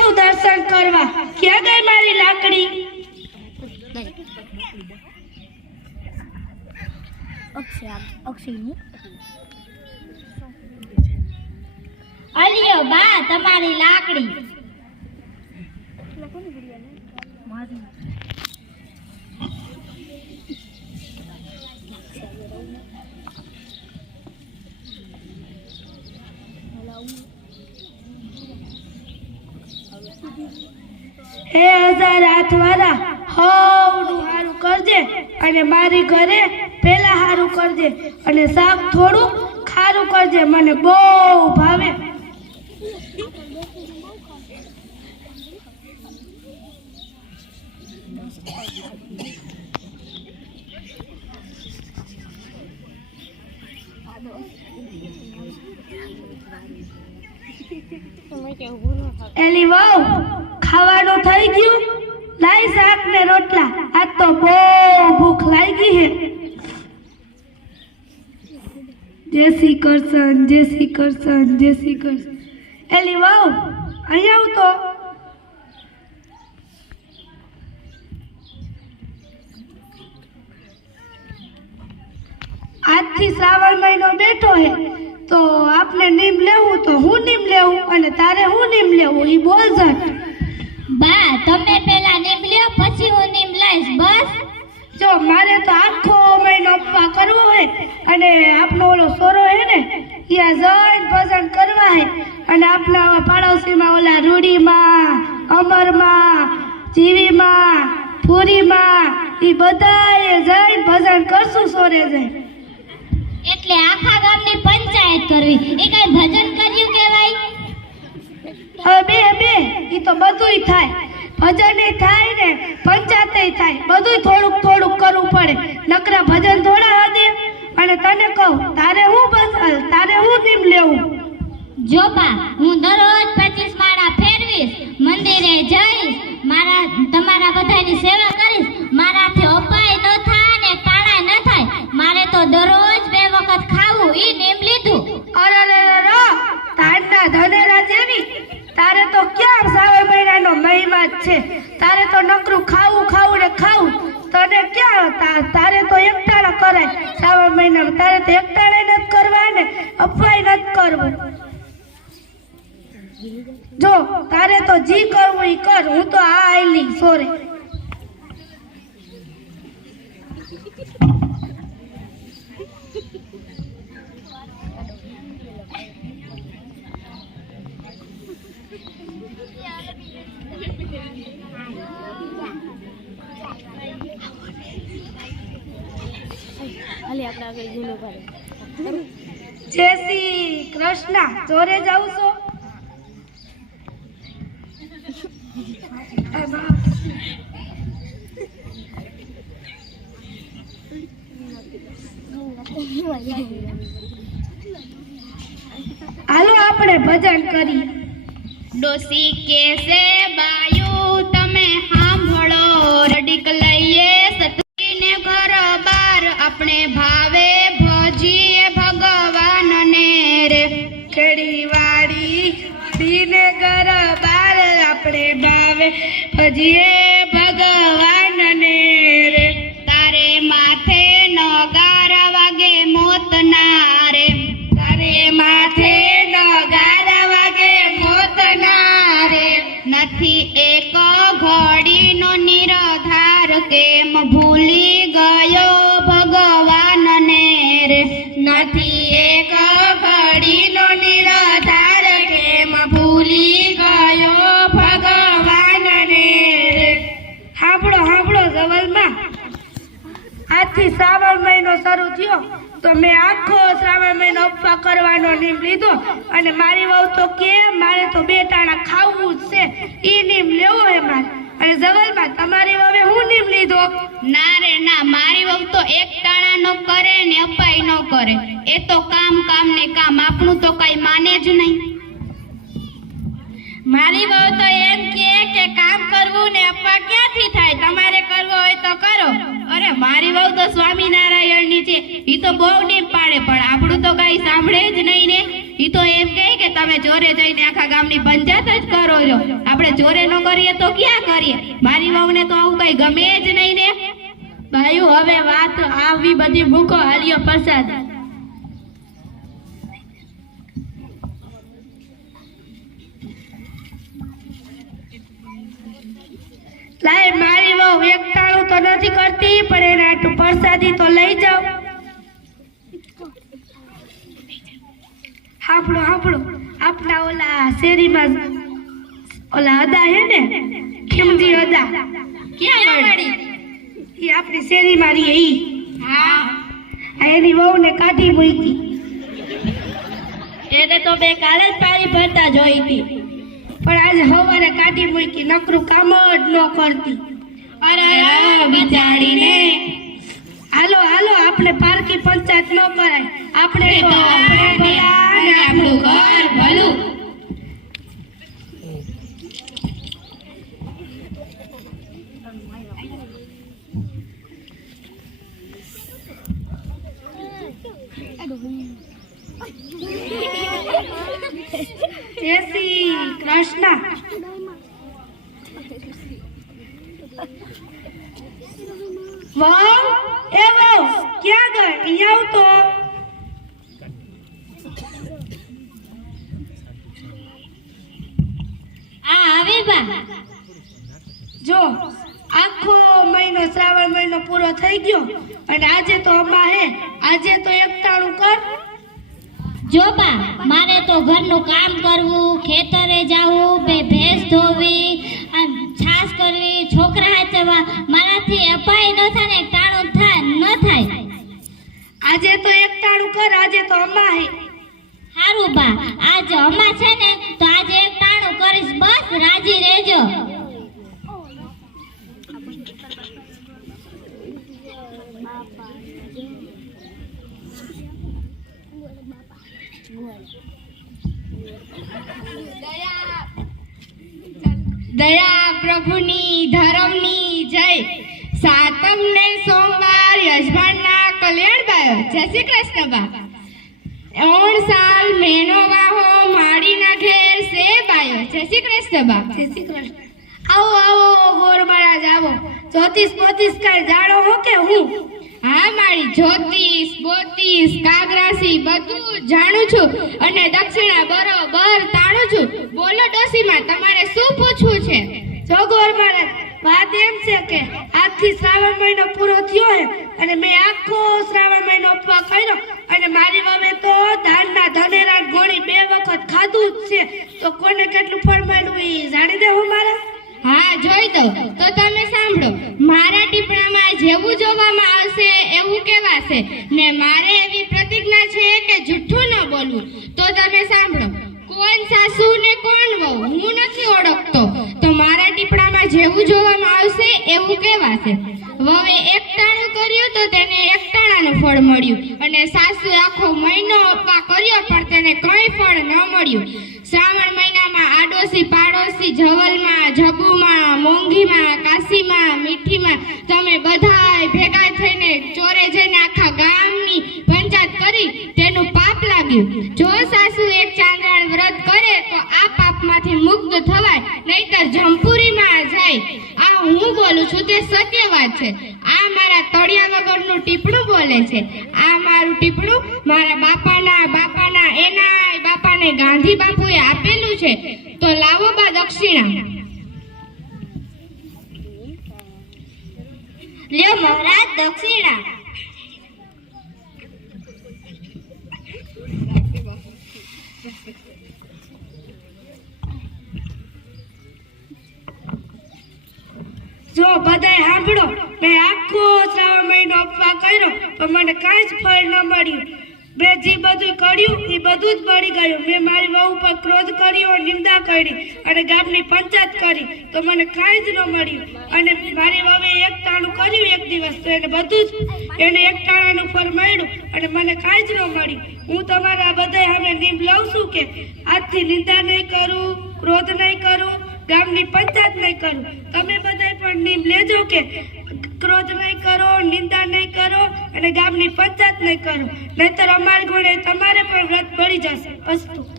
છું દર્શન કરવા. ક્યાં ગઈ મારી લાકડી? અલિયો બા તમારી લાકડી. હે 1000 હાથવાળા, હવનું હારું કરજે અને મારી ઘરે પેલા હારું કરજે અને શાક થોડું ખારું કરજે, મને બહુ ભાવે. એલી વહુ, ખાવાનું થઈ ગયું? લાઈ શાક ને રોટલા, આજ તો બહુ ભૂખ લાગી હે. જય શ્રી કૃષ્ણ, જય શ્રી કૃષ્ણ, જય શ્રી કૃષ્ણ. એલી વહુ, અહીંયા આવ તો. આજથી શ્રાવણ મહિનો બેઠો હે તો આપને નીમ લેવું તો હું નીમ લેવું અને તારે હું નીમ લેવું ઈ બોલ જટ. બા તમે પેલા નીમ લ્યો પછી હું નીમ લઈશ. બસ જો મારે તો આખો મહિનો અપવા કરવો હે અને આપનો ઓલો સોરો હે ને ત્યાં જઈને ભજન કરવા હે અને આપના પાડોશીમાં ઓલા રૂડીમાં, અમરમાં, જીવીમાં, પૂરીમાં ઈ બધાએ જઈને ભજન કરશું સોરે જઈને. એટલે આખા ગામની પંચાયત કરવી એ કઈ ભજન કર્યું કહેવાય? હવે બે ઈ તો બધુંય થાય, ભજન થાય ને પંચાયતે થાય, બધુંય થોડુંક થોડુંક કરવું પડે. નકરા ભજન થોડા હદે. અને તને કહું, તારે હું નીમ લેવું? જો બા હું દરરોજ 25 માળા ફેરવીશ, મંદિરે જઈશ, તમારા બધાની સેવા કરીશ, મારાથી અપાય ન થાય ને તાળાય ન થાય. મારે તો દરરોજ 2 વખત ખાવું ઈ નીમ લીધું. અરે તારના ધનેરા જેવી, તારે તો ક્યાં શ્રાવણ મહિનાનો મહિમા જ છે. તારે તો નકરું ખાવું ને ખાવું. તને ક્યાં તારે તો એકટાણા કરાય શ્રાવણ મહિનામાં. તારે તો એકટાણા નથી કરવા ને અપાય નથી કરવું. જો તારે તો જી કરવું ઈ કર, હું તો આ આયલી સોરે. જય શ્રી કૃષ્ણ. જોરે જાઉં છો? હાલો આપણે ભજન કરી. ડોસી કેસે બાયું તમે સાંભળો, રડીક લઈએ સતીને ઘર બાર, આપણે ભાવે ભજીએ ભગવાનને રે. ખેડીવાડી દીને ઘર બાર, આપણે ભાવે ભજીએ ભગવાનને રે. તારે માથે નગાર વાગે મોતના રે, તારે માથે નગાર વાગે મોતના રે. નથી એક ઘડીનો નિરાધાર, કેમ ભૂલી ગયો ભગવાનને રે. નથી એક ઘડીનો નિરાધાર, કેમ ભૂલી ગયો ભગવાનને રે. સાંભળો જવલમાં, આજથી શ્રાવણ મહિનો શરૂ થયો તો મેં આખો શ્રાવણ મહિનો ઉપવાસ કરવાનો નિયમ લીધો અને મારી વહુ તો કે મારે તો 2 ટાણા ખાવું જ છે, ઈ નિયમ લેવો હે મારે. અને જવલમાં તમારી વહુએ હું નિયમ લીધો? ના રે ના, મારી વહુ તો 1 ટાણા નો કરે ને અપાય ન કરે. એ તો કામ ને કામ, આપણું તો કઈ માને જ નહીં. મારી વહુ તો એમ કે કામ કરવું ને અપા ક્યાંથી થાય, તમારે કરવો હોય તો કરો. અરે મારી વહુ તો સ્વામિનારાયણની છે, ઈ તો બહુ નીમ પાડે, પણ આપણું તો કઈ સાંભળે જ નહીં ને. ઈ તો એમ કહે કે તમે ચોરે જઈને આખા ગામની પંચાયત જ કરો છો. આપણે ચોરે ન કરીએ તો ક્યાં કરીએ? મારી વહુને તો આવું કઈ ગમે જ નહીં ને. ભાઈઓ હવે વાત આવી બધી મૂકો, હાલ્યો પ્રસાદ. લાય મારી વહુ એકટાણું તો નથી કરતી, પણ એના પ્રસાદી તો લઈ જાઓ. હાંભળો આપણા ઓલા શેરીમાં ઓલા અદા હે ને, ખીમજી અદા, ક્યાં મળી? ઈ આપણી શેરીમાં રહી. ઈ હા, એની વહુને કાઢી મૂકી. એને તો મેં કાલે જ પાણી ભરતા જોઈ હતી, પણ આજે સવારે કાઢી મૂકી. નકરું કામ જ ન કરતી. અરે બિચારીને. હાલો આપણે પારકી પંચાયત ન કરાય. આપણે આપણું ઘર ભલું. જય શ્રી કૃષ્ણ. વાહ, એ વાહ, ક્યાં ગઈ? અહીંયા આવતો. આવી બા. જો આખો મહિનો શ્રાવણ મહિનો પૂરો થઈ ગયો અને આજે તો અમા હે. આજે તો એકટાણું કર. જો બા, મારે તો ઘરનું કામ કરવું, ખેતરે જાવું, બે ભેંસ ધોવી, છાસ કરવી, છોકરા હાચવવા, મારાથી અપાય ન થાય ને એકટાણું ન થાય. આજે તો એકટાણું કર. આજે તો અમા હે. સારું બા, આજ અમા છે ને તો આજે એકટાણું કરીશ. બસ રાજી રહેજો. દયા પ્રભુની ધર્મની જય. સાતમ ને સોમવાર યજમાનના કલ્યાણ બાયો. જય શ્રી કૃષ્ણ બા. 8 સાલ મેનો વાહો માડીના ઘેર સે બાયો. જય શ્રી કૃષ્ણ બા. જય શ્રી કૃષ્ણ. આવો ગોર મહારાજ આવો. 34-35 કઈ જાણો હો કે હું? હા મારી, જ્યોતિષ બોતિષ કાગરાસી બધું જાણું છું અને દક્ષિણા બરોબર તાણું છું. બોલો ડોસીમાં, તમારે શું પૂછવું છે? જોગોર મહારાજ, વાત એમ છે કે આજથી શ્રાવણ મહિનો પૂરો થયો હે અને મેં આખો શ્રાવણ મહિનો ઉપવાસ કર્યો અને મારી વહુએ તો ધાનના ધનેરા ગોળી 2 વખત ખાધું જ છે. તો કોને કેટલું ફળ મળ્યું એ જાણી દેવું મારે? હા, જોઈ દો. તો તમે સાંભળો. મારા ટીપણામાં જેવું જોવામાં આવશે એવું કહેવાશે ને મારે એવી પ્રતિજ્ઞા છે કે જૂઠું ન બોલવું. તો તમે સાંભળો. કોણ સાસુ ને કોણ વહુ હું નથી ઓળખતો. તો મારા ટીપણામાં જેવું જોવામાં આવશે એવું કહેવાશે. વહુએ એકટાણું કર્યું તો તેને એકટાણાનું ફળ મળ્યું અને સાસુએ આખો મહિનો ઉપવાસ કર્યો પણ તેને કંઈ ફળ ન મળ્યું. શ્રાવણ મહિનામાં આડોશી પાડોશી, જવલમાં, જબુમાં, મોંઘીમાં, કાશીમાં, મીઠીમાં તમે બધાય ભેગા થઈને ચોરે જઈને આખા ગામની પંચાયત કરી તેનું પાપ લાગ્યું. જો સાસુ એક ચાંદ્રાણ વ્રત કરે તો આ પાપમાંથી મુક્ત થવાય, નહીતર જંપુરીમાં જાય. આ હું બોલું છું તે સત્ય વાત છે. આ મારા તળિયા વગરનું ટીપણું બોલે છે. આ મારું ટીપણું મારા બાપાના એના બાપાને ગાંધી બાપુએ આપેલું છે. તો લાવો બા દક્ષિણા. લ્યો મહારાજ દક્ષિણા. જો બધાય સાંભળો, મેં આખો શ્રાવણ મહિનો ઉપવાસ કર્યો પણ મને કાંઈ જ ફળ ન મળ્યું. મેં જે બધું કર્યું એ બધું જ બળી ગયું. મેં મારી વહુ પર ક્રોધ કર્યો, નિંદા કરી અને ગામની પંચાયત કરી તો મને કાંઈ જ ન મળ્યું. અને મારી વહુએ એકટાણું કર્યું એક દિવસ તો એને બધું જ એને એકટાણાનું ફળ મળ્યું અને મને કાંઈ જ ન મળ્યું. હું તમારા બધાય હવે નિયમ લઉં છું કે આજથી નિંદા નહીં કરું, ક્રોધ નહીં કરું, ગામની પંચાયત નહીં કરું. તમે બધાય પણ નિયમ લેજો કે ક્રોધ નહીં કરો, નિંદા નહીં કરો અને ગામની પંચાયત નહીં કરો, નહીતર અમારી ઘોડે તમારે પણ વ્રત પડી જશે. અસ્તુ.